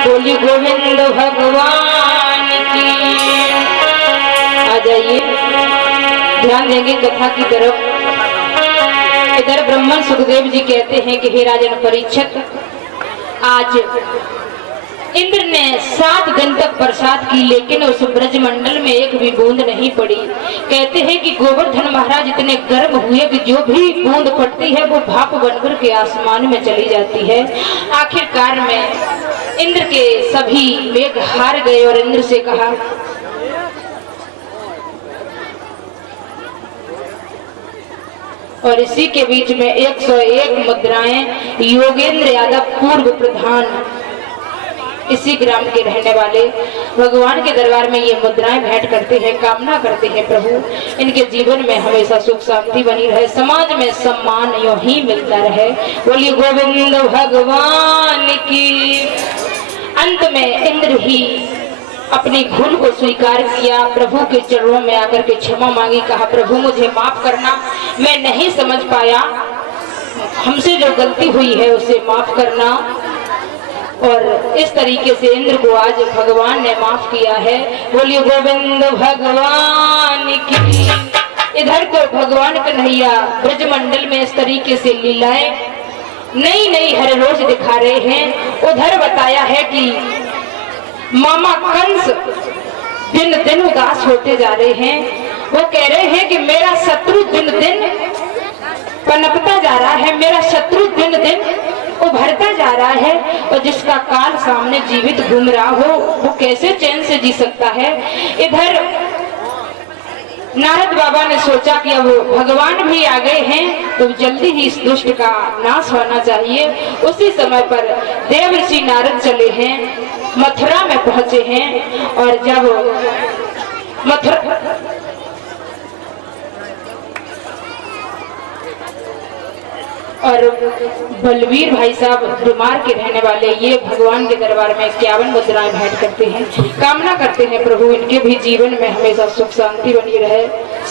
बोली गोविंद भगवान की। आ जाइए, ध्यान देंगे कथा की तरफ। इधर ब्राह्मण सुखदेव जी कहते हैं कि हे राजन परीक्षित, आज इंद्र ने 7 दिन तक बरसात की, लेकिन उस ब्रजमंडल में एक भी बूंद नहीं पड़ी। कहते हैं कि गोवर्धन महाराज इतने गर्म हुए कि जो भी बूंद पड़ती है वो भाप बनकर के आसमान में चली जाती है। आखिरकार में इंद्र के सभी मेघ हार गए और इंद्र से कहा, और इसी के बीच में 101 मुद्राएं योगेंद्र यादव पूर्व प्रधान इसी ग्राम के रहने वाले भगवान के दरबार में ये मुद्राएं भेंट करते हैं, कामना करते हैं प्रभु इनके जीवन में हमेशा सुख शांति बनी रहे, समाज में सम्मान यूं ही मिलता रहे। बोलिए गोविंद भगवान की। अंत में इंद्र ही अपनी भूल को स्वीकार किया, प्रभु के चरणों में आकर के क्षमा मांगी, कहा प्रभु मुझे माफ करना, मैं नहीं समझ पाया, हमसे जो गलती हुई है उसे माफ करना। और इस तरीके से इंद्र को आज भगवान ने माफ किया है। बोलिए गोविंद भगवान की। इधर तो भगवान कन्हैया ब्रजमंडल में इस तरीके से लीलाएं नई नई हर रोज दिखा रहे हैं। उधर बताया है कि मामा कंस दिन दिन उदास होते जा रहे हैं। वो कह रहे हैं कि मेरा शत्रु दिन दिन पनपता जा रहा है, मेरा शत्रु दिन दिन उभरता जा रहा है, और जिसका काल सामने जीवित घूम रहा हो वो कैसे चैन से जी सकता है। इधर नारद बाबा ने सोचा कि अब भगवान भी आ गए हैं तो जल्दी ही इस दुष्ट का नाश होना चाहिए। उसी समय पर देव ऋषि नारद चले हैं, मथुरा में पहुंचे हैं। और जब मथुरा और बलवीर भाई साहब बीमार के रहने वाले ये भगवान के दरबार में 51 मुद्राएं भेंट करते हैं, कामना करते हैं प्रभु इनके भी जीवन में हमेशा सुख शांति बनी रहे,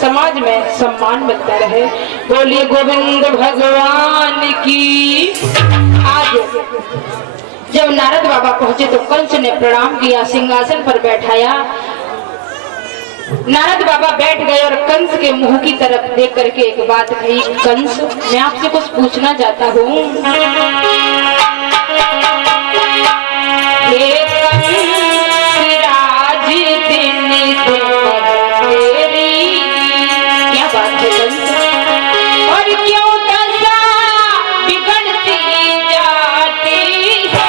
समाज में सम्मान मिलता रहे। बोलिए गोविंद भगवान की। आज जब नारद बाबा पहुंचे तो कंस ने प्रणाम किया, सिंहासन पर बैठाया। नारद बाबा बैठ गए और कंस के मुंह की तरफ देख करके एक बात कही, कंस मैं आपसे कुछ पूछना चाहता हूँ। क्या बात है कंस, और क्यों दशा बिगड़ती जाती है।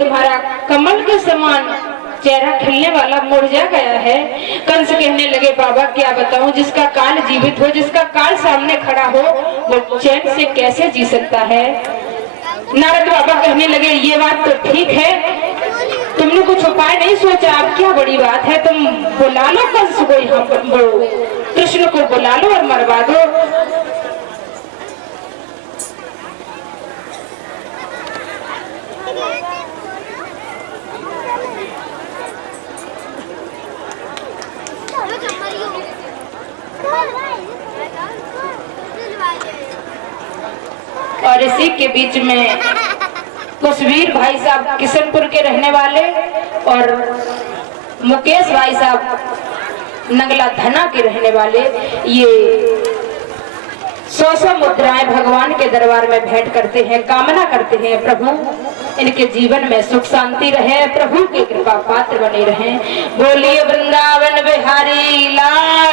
तुम्हारा कमल के समान चेहरा खिलने वाला मुरझा गया है। कंस कहने लगे बाबा क्या बताऊं, जिसका काल जीवित हो, जिसका काल सामने खड़ा हो, वो चैन से कैसे जी सकता है। नारद बाबा कहने लगे ये बात तो ठीक है, तुमने कुछ उपाय नहीं सोचा, अब क्या बड़ी बात है, तुम बुला लो कंस को, यहाँ पर कृष्ण को बुला लो और मरवा दो। और इसी के बीच में कुशवीर भाई साहब किशनपुर के रहने वाले और मुकेश भाई साहब नगला धना के रहने वाले, ये 100 मुद्राएं भगवान के दरबार में भेंट करते हैं, कामना करते हैं प्रभु इनके जीवन में सुख शांति रहे, प्रभु की कृपा पात्र बने रहें। बोलिए वृंदावन बिहारी लाल